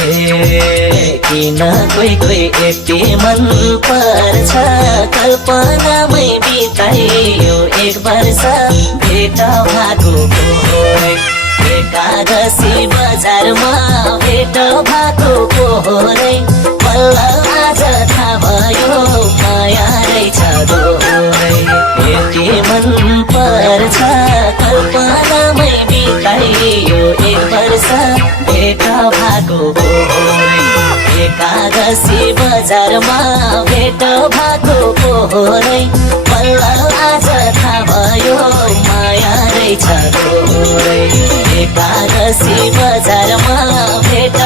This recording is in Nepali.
किन कोही कोही यति मन पर्छ कल्पनामै बिताइयो एक वर्ष भेट भएको पोहोरै एकादशी बजारमा भेट भएको पोहोरै बल्ल आज थाहा भयो माया रहेछ दोहोरै यति मन पर्छ कल्पनामै बिताइयो एक वर्ष भेट भएको पोहोरै एकादशी बजारमा भेट भएको पोहोरै बल्ल आज थाहा भयो माया रहेछ दोहोरै एकादशी बजारमा भेट